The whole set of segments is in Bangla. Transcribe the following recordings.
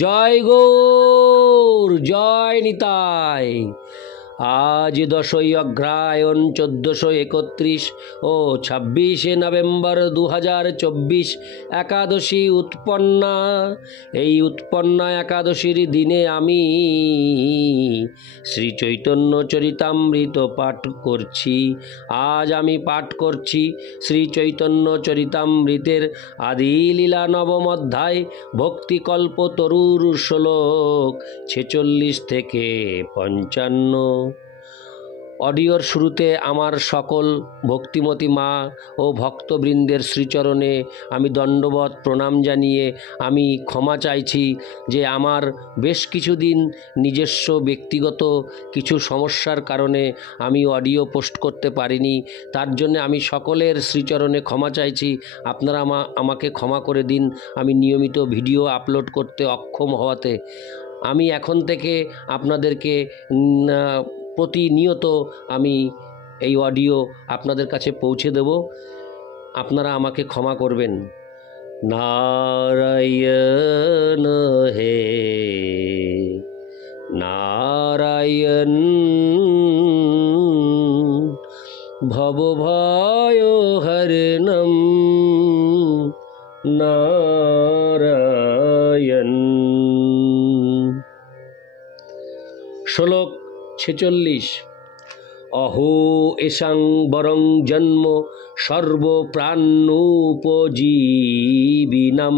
জয় গৌর, জয় নিতাই। আজ 10ই অগ্রহায়ণ 1431 ও 26শে নভেম্বর 2024 একাদশী উৎপন্না। এই উৎপন্না একাদশীর দিনে আমি শ্রী চৈতন্য চরিতামৃত পাঠ করছি। আজ আমি পাঠ করছি শ্রী চৈতন্য চরিতামৃতের আদিলীলা নবম অধ্যায় ভক্তিকল্প তরুর শ্লোক 46 থেকে 55। অডিওর শুরুতে আমার সকল ভক্তিমতী মা ও ভক্তবৃন্দের শ্রীচরণে আমি দণ্ডবত প্রণাম জানিয়ে আমি ক্ষমা চাইছি যে আমার বেশ কিছুদিন নিজস্ব ব্যক্তিগত কিছু সমস্যার কারণে আমি অডিও পোস্ট করতে পারিনি। তার জন্য আমি সকলের শ্রীচরণে ক্ষমা চাইছি। আপনারা আমাকে ক্ষমা করে দিন। আমি নিয়মিত ভিডিও আপলোড করতে অক্ষম হওয়াতে আমি এখন থেকে আপনাদেরকে প্রতিনিয়ত আমি এই অডিও আপনাদের কাছে পৌঁছে দেব। আপনারা আমাকে ক্ষমা করবেন। নারায়ণ হে নারায়ণ, ভবভয় হরণম নারায়ণ। শ্লোক 46। অহো এষাং বরং জন্ম সর্বপ্রাণোপজীবিনাম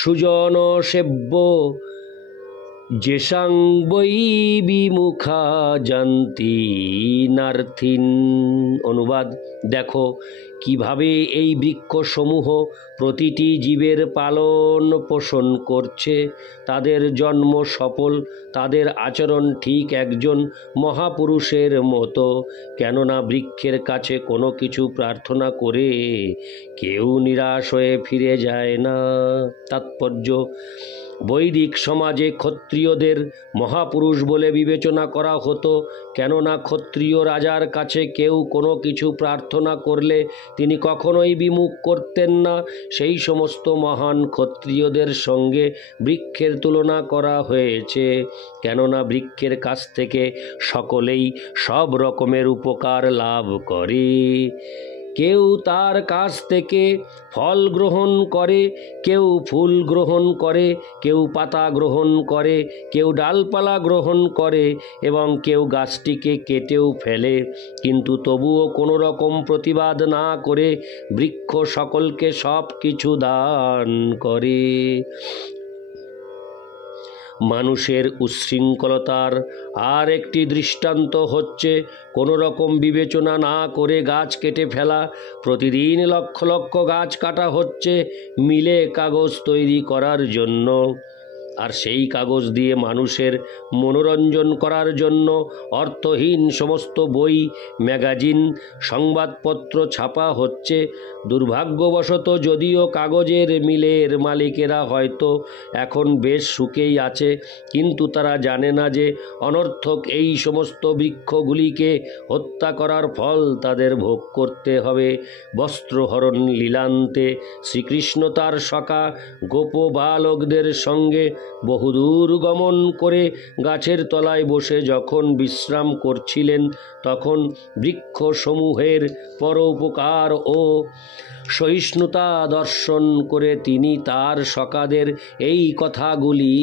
সুজন সেব্য যেষাং বৈ বিমুখা জান্তি নার্থিন। অনুবাদ: দেখো কিভাবে এই বৃক্ষসমূহ প্রতিটি জীবের পালন পোষণ করছে, তাদের জন্ম সফল, তাদের আচরণ ঠিক একজন মহাপুরুষের মতো। কেননা বৃক্ষের কাছে কোনো কিছু প্রার্থনা করে কেউ নিরাশ হয়ে ফিরে যায় না। তাৎপর্য: বৈদিক সমাজে ক্ষত্রিয়দের মহাপুরুষ বলে বিবেচনা করা হতো, কেননা ক্ষত্রিয় রাজার কাছে কেউ কোনো কিছু প্রার্থনা করলে তিনি কখনোই বিমুখ করতেন না। সেই সমস্ত মহান ক্ষত্রিয়দের সঙ্গে বৃক্ষের তুলনা করা হয়েছে, কেননা বৃক্ষের কাছ থেকে সকলেই সব রকমের উপকার লাভ করে। কেউ তার কাছ থেকে ফল গ্রহণ করে, কেউ ফুল গ্রহণ করে, কেউ পাতা গ্রহণ করে, কেউ ডালপালা গ্রহণ করে এবং কেউ গাছটিকে কেটেও ফেলে, কিন্তু তবুও কোনো রকম প্রতিবাদ না করে বৃক্ষ সকলকে সব কিছু দান করে। মানুষের উচ্ছৃঙ্খলতার আর একটি দৃষ্টান্ত হচ্ছে কোনো রকম বিবেচনা না করে গাছ কেটে ফেলা। প্রতিদিন লক্ষ লক্ষ গাছ কাটা হচ্ছে মিলে কাগজ তৈরি করার জন্য, আর সেই কাগজ দিয়ে মানুষের মনোরঞ্জন করার জন্য অর্থহীন সমস্ত বই, ম্যাগাজিন, সংবাদপত্র ছাপা হচ্ছে। দুর্ভাগ্যবশত যদিও কাগজের মিলের মালিকেরা হয়তো এখন বেশ সুখেই আছে, কিন্তু তারা জানে না যে অনর্থক এই সমস্ত বৃক্ষগুলিকে হত্যা করার ফল তাদের ভোগ করতে হবে। বস্ত্রহরণ লীলান্তে শ্রীকৃষ্ণ তার সখা গোপ বালকদের সঙ্গে বহুদূর গমন করে গাছের তলায় বসে যখন বিশ্রাম করছিলেন, তখন বৃক্ষসমূহের পরোপকার ও সহিষ্ণুতা দর্শন করে তিনি তার সখাদের এই কথাগুলি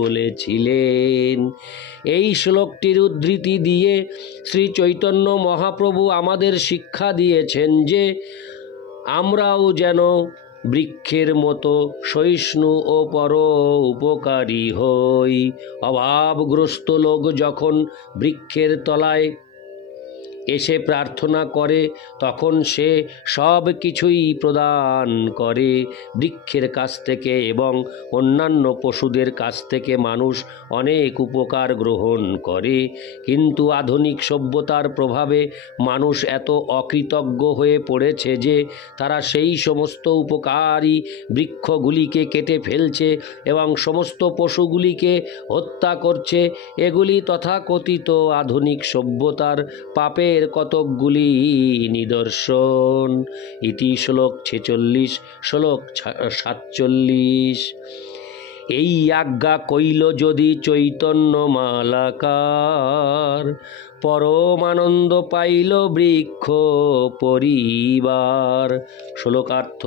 বলেছিলেন। এই শ্লোকটির উদ্ধৃতি দিয়ে শ্রী চৈতন্য মহাপ্রভু আমাদের শিক্ষা দিয়েছেন যে আমরাও যেন বৃক্ষের মতো সহিষ্ণু ও পরোপকারী হই। অভাবগ্রস্ত লোক যখন বৃক্ষের তলায় এসে প্রার্থনা করে তখন সে সব কিছুই প্রদান করে। বৃক্ষের কাছ থেকে এবং অন্যান্য পশুদের কাছ থেকে মানুষ অনেক উপকার গ্রহণ করে, কিন্তু আধুনিক সভ্যতার প্রভাবে মানুষ এত অকৃতজ্ঞ হয়ে পড়েছে যে তারা সেই সমস্ত উপকারী বৃক্ষগুলিকে কেটে ফেলছে এবং সমস্ত পশুগুলিকে হত্যা করছে। এগুলি তথাকথিত আধুনিক সভ্যতার পাপের কতকগুলি নিদর্শন। ইতি শ্লোক 46। শ্লোক 47। এই আজ্ঞা কইল যদি চৈতন্য মালাকার, পরমানন্দ পাইল বৃক্ষ পরিবার। শ্লোকার্থ।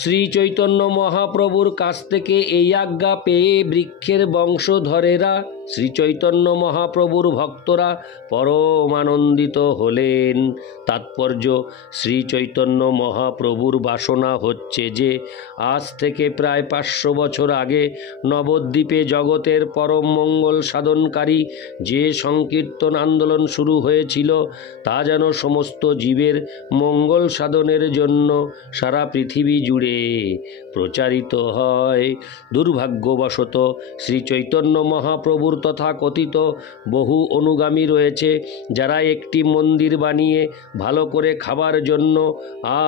শ্রী চৈতন্য মহাপ্রভুর কাছ থেকে এই আজ্ঞা পেয়ে বৃক্ষের বংশধরেরা, শ্রী চৈতন্য মহাপ্রভুর ভক্তরা পরম আনন্দিত হলেন। তাৎপর্য: শ্রী চৈতন্য মহাপ্রভুর বাসনা হচ্ছে যে আজ থেকে প্রায় 500 বছর আগে নবদ্বীপে জগতের পরম মঙ্গল সাধনকারী যে সংকীর্তন আন্দোলন শুরু হয়েছিল তা যেন সমস্ত জীবের মঙ্গল সাধনের জন্য সারা পৃথিবী জুড়ে প্রচারিত হয়। দুর্ভাগ্যবশত শ্রী চৈতন্য মহাপ্রভুর তথাকথিত বহু অনুগামী রয়েছে যারা একটি মন্দির বানিয়ে ভালো করে খাবার জন্য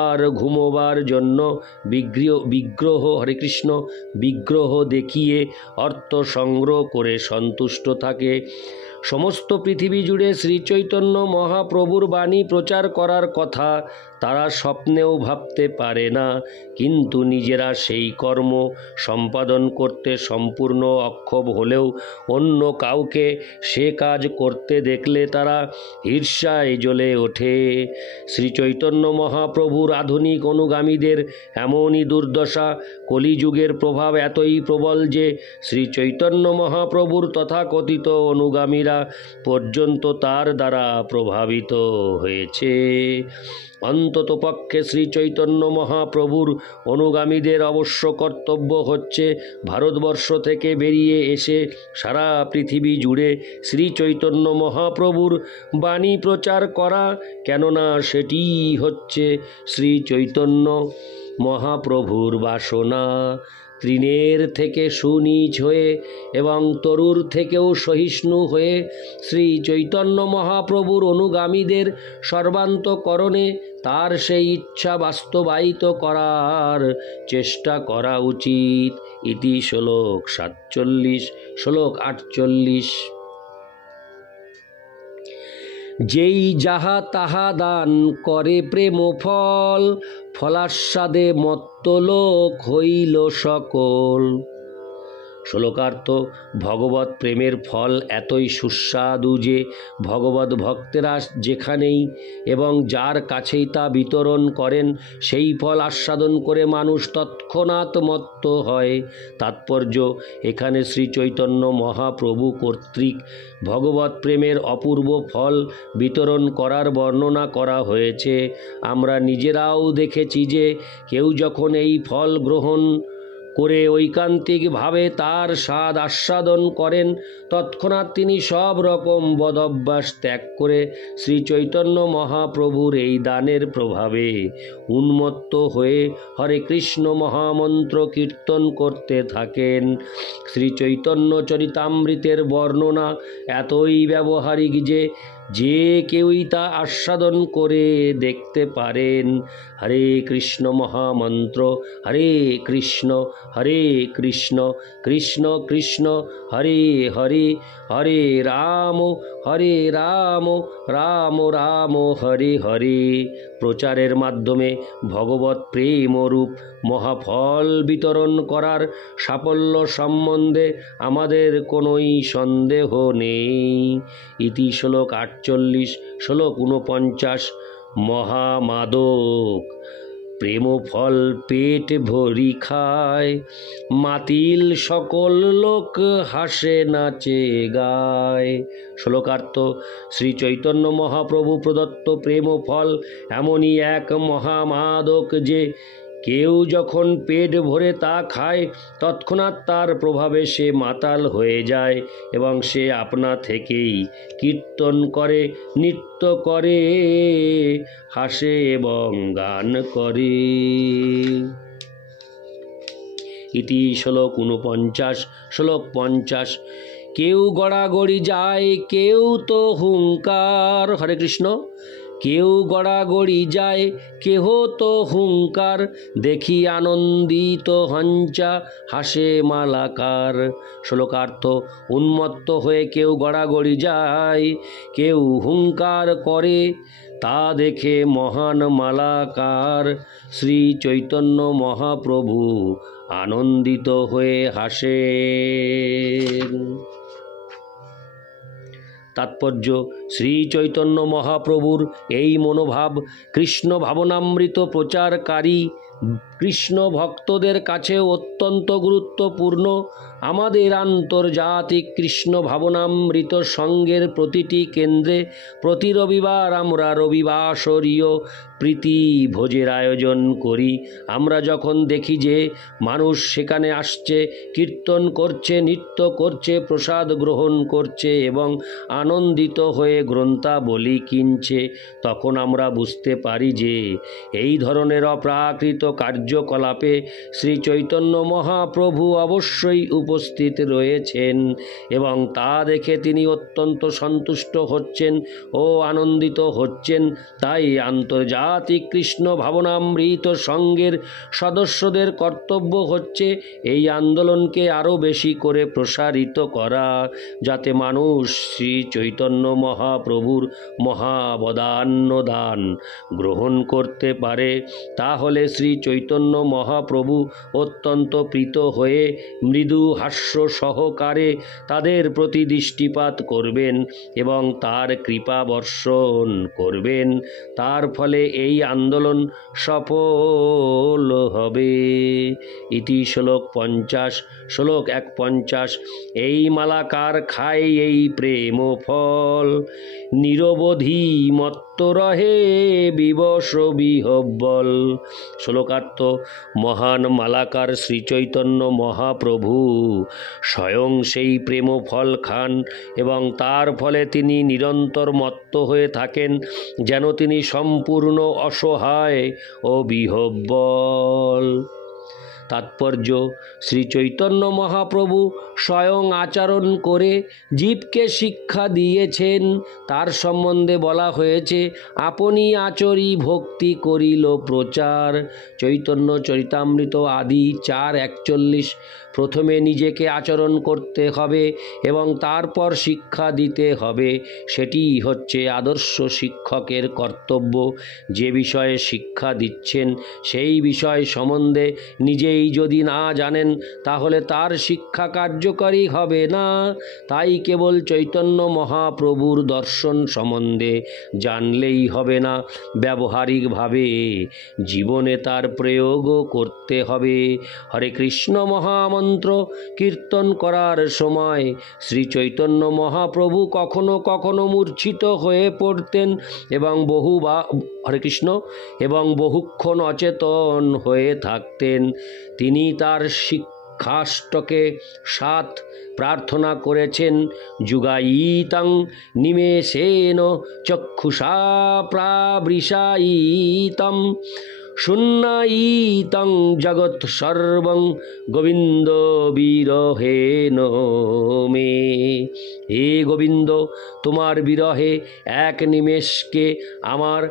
আর ঘুমোবার জন্য বিগ্রহ হরে কৃষ্ণ বিগ্রহ দেখিয়ে অর্থ সংগ্রহ করে সন্তুষ্ট থাকে। সমস্ত পৃথিবী জুড়ে শ্রী চৈতন্য মহাপ্রভুর বাণী প্রচার করার কথা তারা স্বপ্নেও ভাবতে পারে না, কিন্তু নিজেরা সেই কর্ম সম্পাদন করতে সম্পূর্ণ অক্ষম হলেও অন্য কাউকে সে কাজ করতে দেখলে তারা ঈর্ষায় জ্বলে ওঠে। শ্রী চৈতন্য মহাপ্রভুর আধুনিক অনুগামীদের এমনই দুর্দশা। কলিযুগের প্রভাব এতই প্রবল যে শ্রী চৈতন্য মহাপ্রভুর তথাকথিত অনুগামীরা পর্যন্ত তার দ্বারা প্রভাবিত হয়েছে। অন্ততপক্ষে শ্রী চৈতন্য মহাপ্রভুর অনুগামীদের অবশ্য কর্তব্য হচ্ছে ভারতবর্ষ থেকে বেরিয়ে এসে সারা পৃথিবী জুড়ে শ্রী চৈতন্য মহাপ্রভুর বাণী প্রচার করা, কেননা সেটিই হচ্ছে শ্রী চৈতন্য মহাপ্রভুর বাসনা। তৃণের থেকে সুনীচ হয়ে এবং তরুর থেকেও সহিষ্ণু হয়ে শ্রী চৈতন্য মহাপ্রভুর অনুগামীদের সর্বান্তকরণে তার সেই ইচ্ছা বাস্তবায়িত করার চেষ্টা করা উচিত। ইতি শ্লোক 47। শ্লোক 48। যেই যাহা তাহা দান করে প্রেম ফল, ফলাস্বাদে মত্ত লোক হইল সকল। শ্লোকার্থ: ভগবত প্রেমের ফল এতই সুস্বাদু যে ভগবত ভক্তেরা যেখানেই এবং যার কাছেই তা বিতরণ করেন সেই ফল আস্বাদন করে মানুষ তৎক্ষণাৎ মত্ত হয়। তাৎপর্য: এখানে শ্রী চৈতন্য মহাপ্রভু কর্তৃক ভগবত প্রেমের অপূর্ব ফল বিতরণ করার বর্ণনা করা হয়েছে। আমরা নিজেরাও দেখেছি যে কেউ যখন এই ফল গ্রহণ করে ঐকান্তিকভাবে তার স্বাদ আস্বাদন করেন তৎক্ষণাৎ তিনি সব রকম বদভ্যাস ত্যাগ করে শ্রী চৈতন্য মহাপ্রভুর এই দানের প্রভাবে উন্মত্ত হয়ে হরে কৃষ্ণ মহামন্ত্র কীর্তন করতে থাকেন। শ্রী চৈতন্য চরিতামৃতের বর্ণনা এতই ব্যবহারিক যে যে কেউই তা আস্বাদন করে দেখতে পারেন। হরে কৃষ্ণ মহামন্ত্র হরে কৃষ্ণ কৃষ্ণ কৃষ্ণ হরে হরে, হরে রাম রাম রাম হরে হরে প্রচারের মাধ্যমে ভগবত প্রেমরূপ মহাফল বিতরণ করার সাফল্য সম্বন্ধে আমাদের কোনোই সন্দেহ নেই। ইতি শ্লোক 48। শ্লোক 49। মহামাদক প্রেম ফল পেট ভরি খায়, মাতিল সকল লোক হাসে নাচে গায়। শ্লোকার্থ: শ্রী চৈতন্য মহাপ্রভু প্রদত্ত প্রেম ফল এমনই এক মহামাদক যে কেউ যখন পেট ভরে তা খায় তৎক্ষণাৎ তার প্রভাবে সে মাতাল হয়ে যায় এবং সে আপনা থেকেই কীর্তন করে, নৃত্য করে, হাসে এবং গান করে। ইতি শ্লোক 49। শ্লোক 50। কেউ গড়াগড়ি যায়, কেউ তো হুঙ্কার হরে কৃষ্ণ, কেউ গড়াগড়ি যায়, কেহ তো হুঙ্কার, দেখি আনন্দিত হঞ্চা হাসে মালাকার। শ্লোকার্থ: উন্মত্ত হয়ে কেউ গড়াগড়ি যায়, কেউ হুঙ্কার করে, তা দেখে মহান মালাকার শ্রী চৈতন্য মহাপ্রভু আনন্দিত হয়ে হাসেন। তাৎপর্য: শ্রী চৈতন্য মহাপ্রভুর এই মনোভাব কৃষ্ণ ভাবনামৃত প্রচারকারী কৃষ্ণ ভক্তদের কাছে অত্যন্ত গুরুত্বপূর্ণ। আমাদের আন্তর্জাতিক কৃষ্ণ ভাবনামৃত সঙ্গের প্রতিটি কেন্দ্রে প্রতি রবিবার আমরা রবিবাসরীয় প্রীতি ভোজের আয়োজন করি। আমরা যখন দেখি যে মানুষ সেখানে আসছে, কীর্তন করছে, নৃত্য করছে, প্রসাদ গ্রহণ করছে এবং আনন্দিত হয়ে গ্রন্থাবলী কিনছে, তখন আমরা বুঝতে পারি যে এই ধরনের অপ্রাকৃত কার্যকলাপে শ্রী চৈতন্য মহাপ্রভু অবশ্যই উপস্থিত রয়েছেন এবং তা দেখে তিনি অত্যন্ত সন্তুষ্ট হচ্ছেন ও আনন্দিত হচ্ছেন। তাই আন্তর্জাতিক কৃষ্ণ ভাবনামৃত সঙ্গের সদস্যদের কর্তব্য হচ্ছে এই আন্দোলনকে আরও বেশি করে প্রসারিত করা, যাতে মানুষ শ্রী চৈতন্য মহাপ্রভুর মহাবদান্য দান গ্রহণ করতে পারে। তাহলে শ্রী চৈতন্য মহাপ্রভু অত্যন্ত প্রীত হয়ে মৃদু হাস্য সহকারে তাদের প্রতি দৃষ্টিপাত করবেন এবং তার কৃপা বর্ষণ করবেন। তার ফলে এই আন্দোলন সফল হবে। ইতি শ্লোক 50। শ্লোক 150। এই মালাকার খায় এই প্রেম ফল, নিরবধি মত্ত রহে বিবশ বিহব্বল। শ্লোকার্থ: মহান মালাকার শ্রীচৈতন্য মহাপ্রভু স্বয়ং সেই প্রেম ফল খান এবং তার ফলে তিনি নিরন্তর মত্ত হয়ে থাকেন, যেন তিনি সম্পূর্ণ অসহায় ও বিহব্বল। তাৎপর্য: শ্রী চৈতন্য মহাপ্রভু স্বয়ং আচরণ করে জীবকে শিক্ষা দিয়েছেন। তার সম্বন্ধে বলা হয়েছে, আপনি আচরি ভক্তি করিল প্রচার। চৈতন্য চরিতামৃত আদি 4:41। প্রথমে নিজেকে আচরণ করতে হবে এবং তারপর শিক্ষা দিতে হবে। সেটি হচ্ছে আদর্শ শিক্ষকের কর্তব্য। যে বিষয়ে শিক্ষা দিচ্ছেন সেই বিষয় সম্বন্ধে নিজেই যদি না জানেন তাহলে তার শিক্ষা কার্যকরী হবে না। তাই কেবল চৈতন্য মহাপ্রভুর দর্শন সম্বন্ধে জানলেই হবে না, ব্যবহারিকভাবে জীবনে তার প্রয়োগও করতে হবে। হরে কৃষ্ণ মহামন্ত্র কীর্তন করার সময় শ্রী চৈতন্য মহাপ্রভু কখনো কখনো মূর্ছিত হয়ে পড়তেন এবং বহুক্ষণ অচেতন হয়ে থাকতেন। তিনি তার শিক্ষাষ্টকে 7 প্রার্থনা করেছেন, যুগায়িতং নিমেষেন চক্ষুষা প্রাবৃষায়িতম, শূন্যায়িতং জগৎ সর্বং গোবিন্দ বিরহেন মে। হে গোবিন্দ, তোমার বিরহে এক নিমেষকে আমার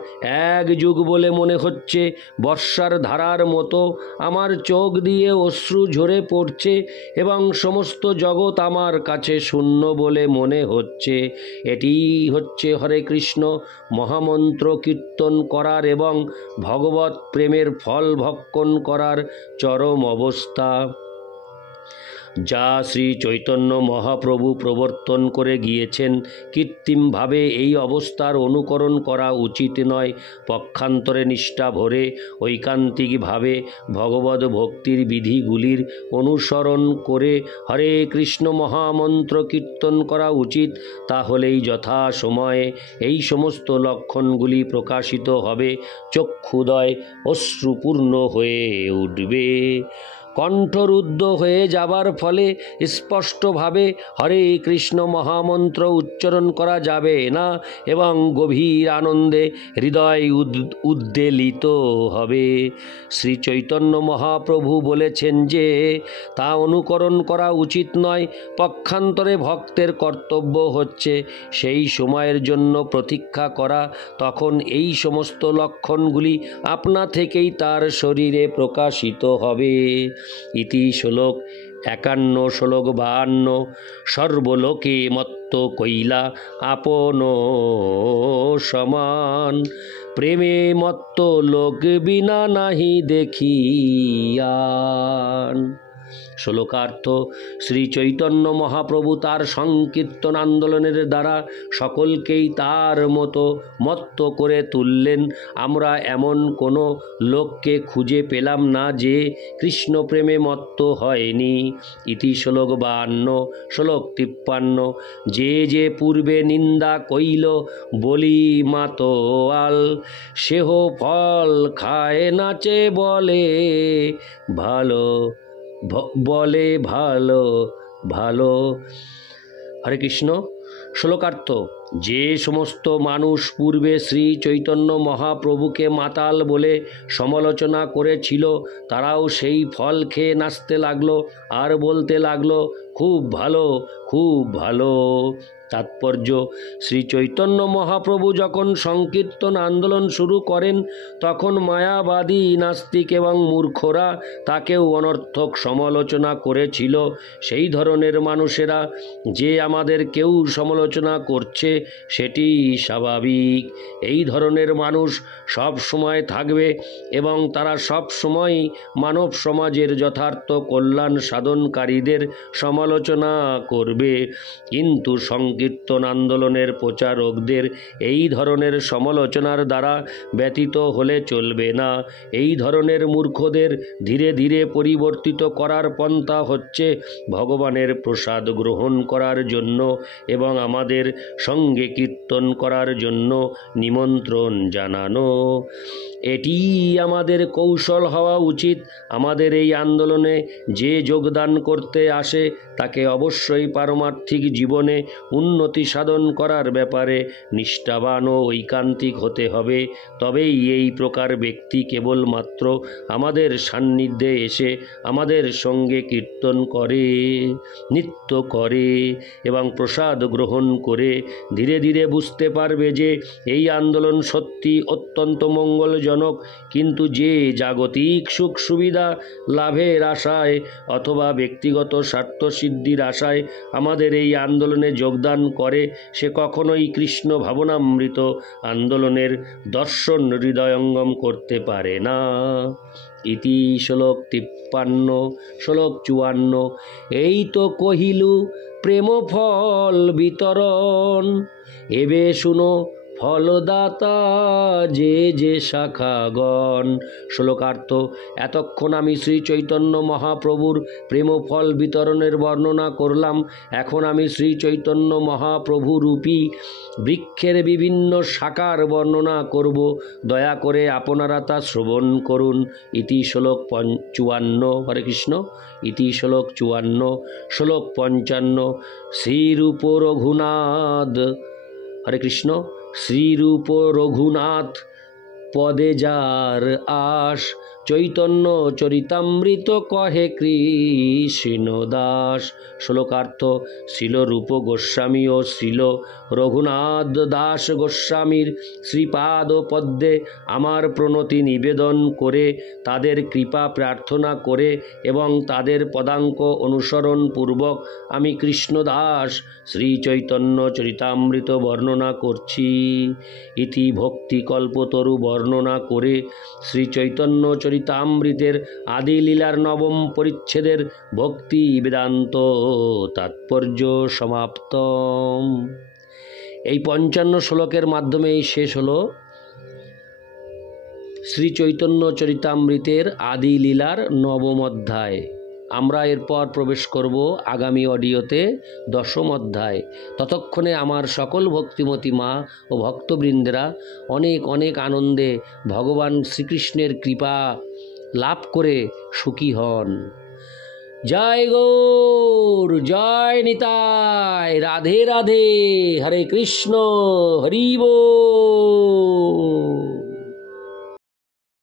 1 যুগ বলে মনে হচ্ছে। বর্ষার ধারার মতো আমার চোখ দিয়ে অশ্রু ঝরে পড়ছে এবং সমস্ত জগৎ আমার কাছে শূন্য বলে মনে হচ্ছে। এটি হচ্ছে হরে কৃষ্ণ মহামন্ত্র কীর্তন করার এবং ভগবৎ প্রেমের ফল ভক্ষণ করার চরম অবস্থা, যা শ্রী চৈতন্য মহাপ্রভু প্রবর্তন করে গিয়েছেন। কৃত্রিমভাবে এই অবস্থার অনুকরণ করা উচিত নয়। পক্ষান্তরে নিষ্ঠা ভরে ঐকান্তিকভাবে ভগবদ ভক্তির বিধিগুলির অনুসরণ করে হরে কৃষ্ণ মহামন্ত্র কীর্তন করা উচিত। তাহলেই যথা সময়ে এই সমস্ত লক্ষণগুলি প্রকাশিত হবে, চক্ষুদয় অশ্রুপূর্ণ হয়ে উঠবে। কণ্ঠরুদ্ধ হয়ে যাবার ফলে স্পষ্টভাবে হরে কৃষ্ণ মহামন্ত্র উচ্চারণ করা যাবে না এবং গভীর আনন্দে হৃদয় উদ্বেলিত হবে। শ্রী চৈতন্য মহাপ্রভু বলেছেন যে তা অনুকরণ করা উচিত নয়। পক্ষান্তরে ভক্তের কর্তব্য হচ্ছে সেই সময়ের জন্য প্রতীক্ষা করা, তখন এই সমস্ত লক্ষণগুলি আপনা থেকেই তার শরীরে প্রকাশিত হবে। ইতি শ্লোক 51, শ্লোক 52। সর্বলোকে মত্ত কইলা আপন সমান, প্রেমে মত্ত লোক বিনা নাহি দেখিয়ান। শ্লোকার্থ: শ্রী চৈতন্য মহাপ্রভু তার সংকীর্তন আন্দোলনের দ্বারা সকলকেই তার মতো মত্ত করে তুললেন। আমরা এমন কোনো লোককে খুঁজে পেলাম না যে কৃষ্ণ প্রেমে মত্ত হয়নি। ইতি শ্লোক 52, শ্লোক 53। যে যে পূর্বে নিন্দা কইল বলি মাতোয়াল, সেহ ফল খায় নাচে বলে ভালো ভালো। হরে কৃষ্ণ। শ্লোকার্থ: যে সমস্ত মানুষ পূর্বে শ্রী চৈতন্য মহাপ্রভুকে মাতাল বলে সমালোচনা করেছিল, তারাও সেই ফল খেয়ে নাচতে লাগলো আর বলতে লাগলো খুব ভালো, খুব ভালো। তাৎপর্য: শ্রী চৈতন্য মহাপ্রভু যখন সংকীর্তন আন্দোলন শুরু করেন, তখন মায়াবাদী নাস্তিক এবং মূর্খরা তাকেও অনর্থক সমালোচনা করেছিল। সেই ধরনের মানুষেরা যে আমাদের কেউ সমালোচনা করছে সেটি স্বাভাবিক। এই ধরনের মানুষ সব সময় থাকবে এবং তারা সব সময় মানব সমাজের যথার্থ কল্যাণ সাধনকারীদের সমালোচনা করবে। কিন্তু সংকীর্তন আন্দোলনের প্রচারকদের এই ধরনের সমালোচনার দ্বারা ব্যতীত হলে চলবে না। এই ধরনের মূর্খদের ধীরে ধীরে পরিবর্তিত করার পন্থা হচ্ছে ভগবানের প্রসাদ গ্রহণ করার জন্য এবং আমাদের সঙ্গে কীর্তন করার জন্য নিমন্ত্রণ জানানো। এটি আমাদের কৌশল হওয়া উচিত। আমাদের এই আন্দোলনে যে যোগদান করতে আসে তাকে অবশ্যই পারমার্থিক জীবনে উন্নতি সাধন করার ব্যাপারে নিষ্ঠাবান ও ঐকান্তিক হতে হবে। তবেই এই প্রকার ব্যক্তি কেবলমাত্র আমাদের সান্নিধ্যে এসে আমাদের সঙ্গে কীর্তন করে, নৃত্য করে এবং প্রসাদ গ্রহণ করে ধীরে ধীরে বুঝতে পারবে যে এই আন্দোলন সত্যি অত্যন্ত মঙ্গলজনক। কিন্তু যে জাগতিক সুখ সুবিধা লাভের আশায় অথবা ব্যক্তিগত স্বার্থসিদ্ধির আশায় আমাদের এই আন্দোলনে যোগদান করে, সে কখনোই কৃষ্ণ ভাবনামৃত আন্দোলনের দর্শন হৃদয়ঙ্গম করতে পারে না। ইতি শ্লোক 53, শ্লোক 54। এই তো কহিলু প্রেম ফল বিতরণ, এবে শুনো ফলদাতা যে যে শাখাগণ। শ্লোকার্থ: এতক্ষণ আমি শ্রী চৈতন্য মহাপ্রভুর প্রেম ফল বিতরণের বর্ণনা করলাম। এখন আমি শ্রী চৈতন্য মহাপ্রভু রূপী বৃক্ষের বিভিন্ন শাখার বর্ণনা করব। দয়া করে আপনারা তা শ্রবণ করুন। ইতি শ্লোক 54। হরে কৃষ্ণ। ইতি শ্লোক 54, শ্লোক 55। শ্রীরূপ রঘুনাথ, হরে কৃষ্ণ। শ্রীরূপ রঘুনাথ পদে যার আশ, চৈতন্য চরিতামৃত কহে কৃষ্ণ দাস। শ্লোকার্থ: শ্রীল রূপ গোস্বামী ও শ্রীল রঘুনাথ দাস গোস্বামীর শ্রীপাদ পদ্মে আমার প্রণতি নিবেদন করে, তাদের কৃপা প্রার্থনা করে এবং তাদের পদাঙ্ক অনুসরণ পূর্বক আমি কৃষ্ণদাস শ্রী চৈতন্য চরিতামৃত বর্ণনা করছি। ইতি ভক্তি কল্পতরু বর্ণনা করে শ্রী চৈতন্য চরিতামৃতের আদি লীলার নবম পরিচ্ছেদের ভক্তি বেদান্ত তাৎপর্য সমাপ্ত। এই 55 শ্লোকের মাধ্যমেই শেষ হলো শ্রী চৈতন্য চরিতামৃতের আদি লীলার নবম অধ্যায়। আমরা এরপর প্রবেশ করব আগামী অডিওতে 10ম অধ্যায়। ততক্ষণে আমার সকল ভক্তিমতী মা ও ভক্তবৃন্দেরা অনেক অনেক আনন্দে ভগবান শ্রীকৃষ্ণের কৃপা লাভ করে সুখী হন। জয় গৌর, জয় নিতাই, রাধে রাধে, হরে কৃষ্ণ, হরি বল।